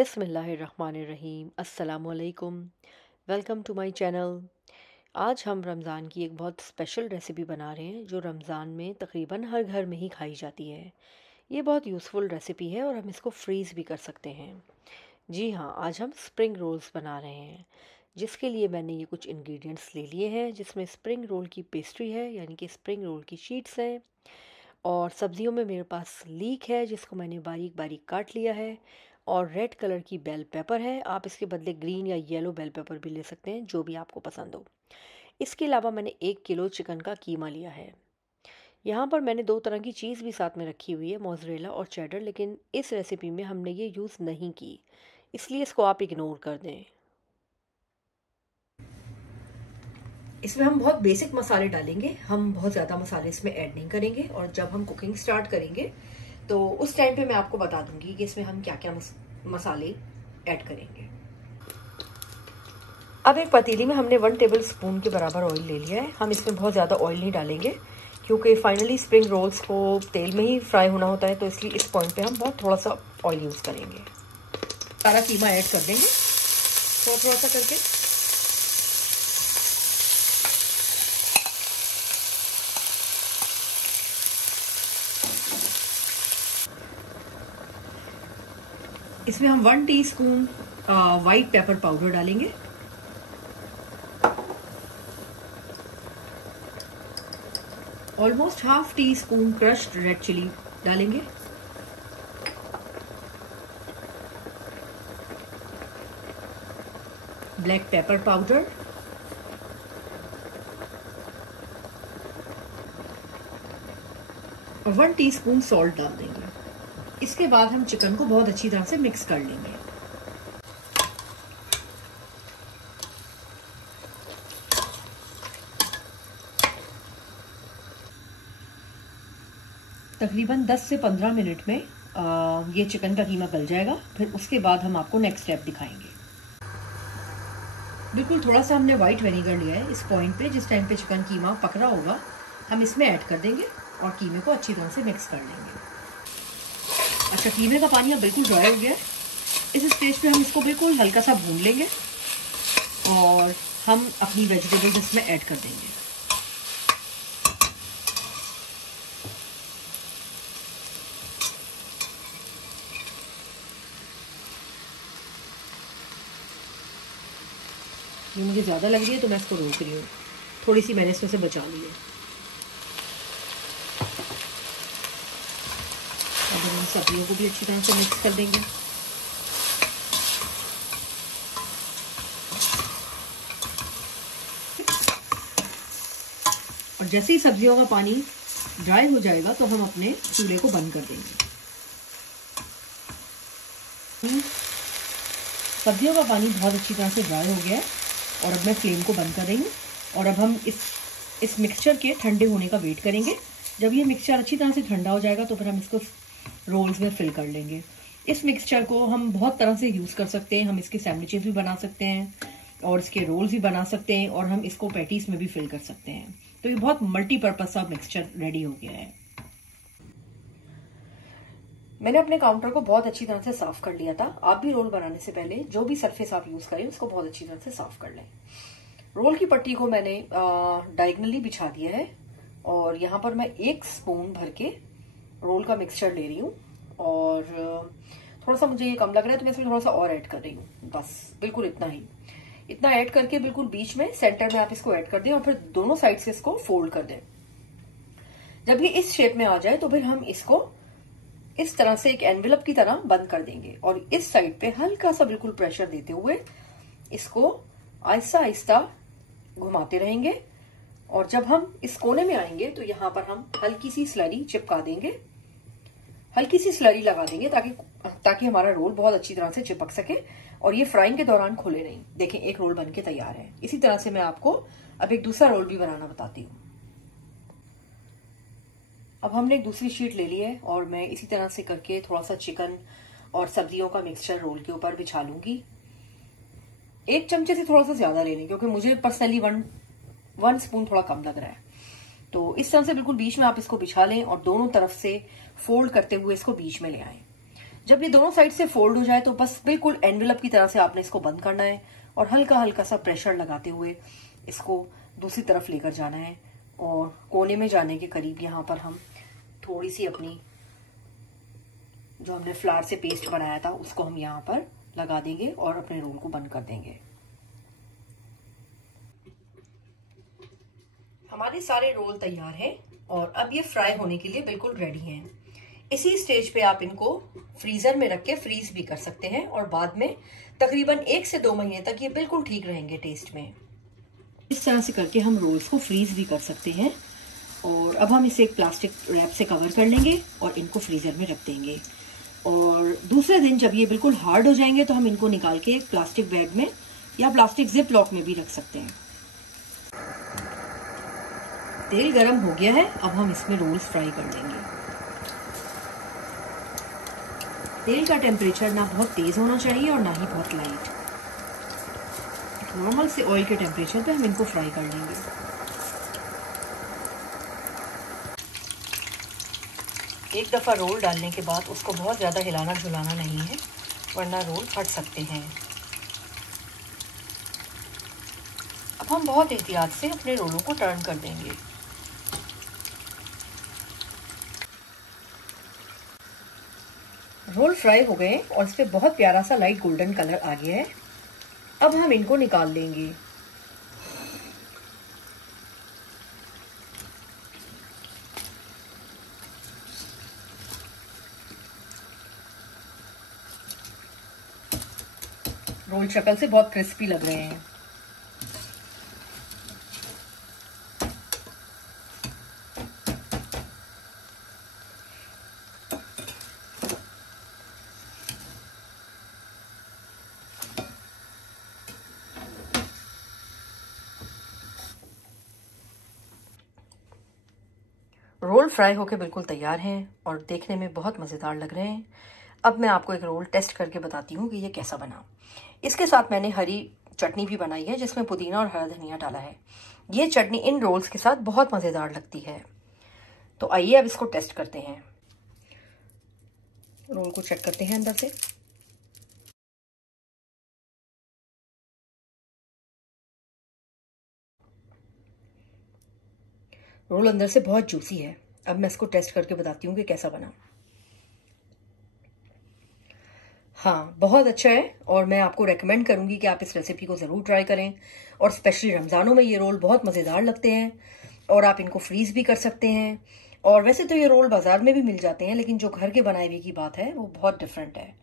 बिस्मिल्लाहिर्रहमानिर्रहीम। अस्सलामुअलैकुम। Welcome to my channel. आज हम रमज़ान की एक बहुत स्पेशल रेसिपी बना रहे हैं जो रमज़ान में तकरीबन हर घर में ही खाई जाती है। ये बहुत यूज़फुल रेसिपी है और हम इसको फ्रीज़ भी कर सकते हैं। जी हाँ, आज हम स्प्रिंग रोल्स बना रहे हैं, जिसके लिए मैंने ये कुछ इंग्रेडिएंट्स ले लिए हैं, जिसमें स्प्रिंग रोल की पेस्ट्री है, यानी कि स्प्रिंग रोल की शीट्स हैं, और सब्जियों में मेरे पास लीक है जिसको मैंने बारीक बारीक काट लिया है, और रेड कलर की बेल पेपर है। आप इसके बदले ग्रीन या येलो बेल पेपर भी ले सकते हैं, जो भी आपको पसंद हो। इसके अलावा मैंने 1 किलो चिकन का कीमा लिया है। यहाँ पर मैंने 2 तरह की चीज़ भी साथ में रखी हुई है, मोज़रेला और चेडर, लेकिन इस रेसिपी में हमने ये यूज़ नहीं की, इसलिए इसको आप इग्नोर कर दें। इसमें हम बहुत बेसिक मसाले डालेंगे, हम बहुत ज़्यादा मसाले इसमें ऐड नहीं करेंगे, और जब हम कुकिंग स्टार्ट करेंगे तो उस टाइम पे मैं आपको बता दूंगी कि इसमें हम क्या क्या मसाले ऐड करेंगे। अब एक पतीली में हमने 1 टेबल स्पून के बराबर ऑयल ले लिया है। हम इसमें बहुत ज़्यादा ऑयल नहीं डालेंगे, क्योंकि फाइनली स्प्रिंग रोल्स को तेल में ही फ्राई होना होता है, तो इसलिए इस पॉइंट पे हम बहुत थोड़ा सा ऑयल यूज़ करेंगे। सारा कीमा ऐड कर देंगे थोड़ा थोड़ा सा करके। इसमें हम 1 टीस्पून वाइट पेपर पाउडर डालेंगे, almost half teaspoon crushed red chilli डालेंगे, ब्लैक पेपर पाउडर, और 1 टीस्पून सॉल्ट डाल देंगे। इसके बाद हम चिकन को बहुत अच्छी तरह से मिक्स कर लेंगे। तकरीबन 10 से 15 मिनट में ये चिकन का कीमा गल जाएगा। फिर उसके बाद हम आपको नेक्स्ट स्टेप दिखाएंगे। बिल्कुल थोड़ा सा हमने वाइट विनेगर लिया है। इस पॉइंट पे, जिस टाइम पे चिकन कीमा पक रहा होगा, हम इसमें ऐड कर देंगे और कीमे को अच्छी तरह से मिक्स कर लेंगे। अच्छा, कीमे का पानी अब बिल्कुल ड्राई हो गया है। इस स्टेज पे हम इसको बिल्कुल हल्का सा भून लेंगे और हम अपनी वेजिटेबल्स इसमें ऐड कर देंगे। ये मुझे ज़्यादा लग रही है तो मैं इसको रोक रही हूँ, थोड़ी सी मैंने इसमें से बचा ली है। अब हम सब्जियों को भी अच्छी तरह से मिक्स कर देंगे। और जैसे ही सब्जियों का पानी ड्राई हो जाएगा तो हम अपने चूल्हे को बंद कर देंगे। सब्जियों का पानी बहुत अच्छी तरह से ड्राई हो गया है और अब मैं फ्लेम को बंद कर रही हूँ। और अब हम इस मिक्सचर के ठंडे होने का वेट करेंगे। जब ये मिक्सचर अच्छी तरह से ठंडा हो जाएगा तो फिर हम इसको रोल्स में फिल कर लेंगे। इस मिक्सचर को हम बहुत तरह से यूज़ कर सकते हैं। हम इसके सैंडविचेस भी बना सकते हैं और इसके रोल्स भी बना सकते हैं, और हम इसको पैटीज में भी फिल कर सकते हैं। तो ये बहुत मल्टीपर्पज सा मिक्सचर रेडी हो गया है। मैंने अपने काउंटर को बहुत अच्छी तरह से साफ कर लिया था। आप भी रोल बनाने से पहले जो भी सरफेस आप यूज करें उसको बहुत अच्छी तरह से साफ कर लें। रोल की पट्टी को मैंने डायगनली बिछा दिया है, और यहाँ पर मैं 1 स्पून भर के रोल का मिक्सचर ले रही हूँ। और थोड़ा सा मुझे ये कम लग रहा है तो मैं इसमें थोड़ा सा और ऐड कर रही हूँ। बस बिल्कुल इतना ही। इतना ऐड करके बिल्कुल बीच में सेंटर में आप इसको ऐड कर दें और फिर दोनों साइड से इसको फोल्ड कर दें। जब ये इस शेप में आ जाए तो फिर हम इसको इस तरह से एक एनवेलप की तरह बंद कर देंगे, और इस साइड पे हल्का सा बिल्कुल प्रेशर देते हुए इसको आहिस्ता आहिस्ता घुमाते रहेंगे। और जब हम इस कोने में आएंगे तो यहाँ पर हम हल्की सी स्लरी चिपका देंगे, हल्की सी स्लरी लगा देंगे, ताकि हमारा रोल बहुत अच्छी तरह से चिपक सके और ये फ्राइंग के दौरान खुले नहीं। देखें, एक रोल बनके तैयार है। इसी तरह से मैं आपको अब एक दूसरा रोल भी बनाना बताती हूँ। अब हमने एक दूसरी शीट ले ली है और मैं इसी तरह से करके थोड़ा सा चिकन और सब्जियों का मिक्सचर रोल के ऊपर बिछा लूंगी। 1 चमचे से थोड़ा सा ज्यादा ले लें, क्योंकि मुझे पर्सनली 1 स्पून थोड़ा कम लग रहा है। तो इस तरह से बिल्कुल बीच में आप इसको बिछा लें और दोनों तरफ से फोल्ड करते हुए इसको बीच में ले आएं। जब ये दोनों साइड से फोल्ड हो जाए तो बस बिल्कुल एनवेलप की तरह से आपने इसको बंद करना है और हल्का हल्का सा प्रेशर लगाते हुए इसको दूसरी तरफ लेकर जाना है। और कोने में जाने के करीब यहाँ पर हम थोड़ी सी अपनी जो हमने फ्लावर से पेस्ट बनाया था उसको हम यहाँ पर लगा देंगे और अपने रोल को बंद कर देंगे। हमारे सारे रोल तैयार हैं और अब ये फ्राई होने के लिए बिल्कुल रेडी हैं। इसी स्टेज पे आप इनको फ्रीजर में रख के फ्रीज भी कर सकते हैं और बाद में तकरीबन 1 से 2 महीने तक ये बिल्कुल ठीक रहेंगे टेस्ट में। इस तरह से करके हम रोल्स को फ्रीज भी कर सकते हैं। और अब हम इसे एक प्लास्टिक रैप से कवर कर लेंगे और इनको फ्रीजर में रख देंगे। और दूसरे दिन जब ये बिल्कुल हार्ड हो जाएंगे तो हम इनको निकाल के एक प्लास्टिक बैग में या प्लास्टिक जिप लॉक में भी रख सकते हैं। तेल गरम हो गया है, अब हम इसमें रोल्स फ्राई कर लेंगे। तेल का टेम्परेचर ना बहुत तेज होना चाहिए और ना ही बहुत लाइट। नॉर्मल से ऑयल के टेम्परेचर पे हम इनको फ्राई कर लेंगे। एक दफा रोल डालने के बाद उसको बहुत ज्यादा हिलाना झुलाना नहीं है, वरना रोल फट सकते हैं। अब हम बहुत एहतियात से अपने रोलों को टर्न कर देंगे। रोल फ्राई हो गए और इस पे बहुत प्यारा सा लाइट गोल्डन कलर आ गया है। अब हम इनको निकाल लेंगे। रोल शक्ल से बहुत क्रिस्पी लग रहे हैं। रोल फ्राई होके बिल्कुल तैयार हैं और देखने में बहुत मज़ेदार लग रहे हैं। अब मैं आपको एक रोल टेस्ट करके बताती हूँ कि ये कैसा बना। इसके साथ मैंने हरी चटनी भी बनाई है जिसमें पुदीना और हरा धनिया डाला है। ये चटनी इन रोल्स के साथ बहुत मज़ेदार लगती है। तो आइए अब इसको टेस्ट करते हैं। रोल को चेक करते हैं अंदर से। रोल अंदर से बहुत जूसी है। अब मैं इसको टेस्ट करके बताती हूँ कि कैसा बना। हाँ, बहुत अच्छा है और मैं आपको रेकमेंड करूंगी कि आप इस रेसिपी को ज़रूर ट्राई करें। और स्पेशली रमज़ानों में ये रोल बहुत मज़ेदार लगते हैं और आप इनको फ्रीज़ भी कर सकते हैं। और वैसे तो ये रोल बाज़ार में भी मिल जाते हैं, लेकिन जो घर के बनाए हुए की बात है वो बहुत डिफरेंट है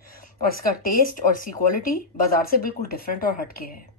और इसका टेस्ट और इसकी क्वालिटी बाज़ार से बिल्कुल डिफरेंट और हटके है।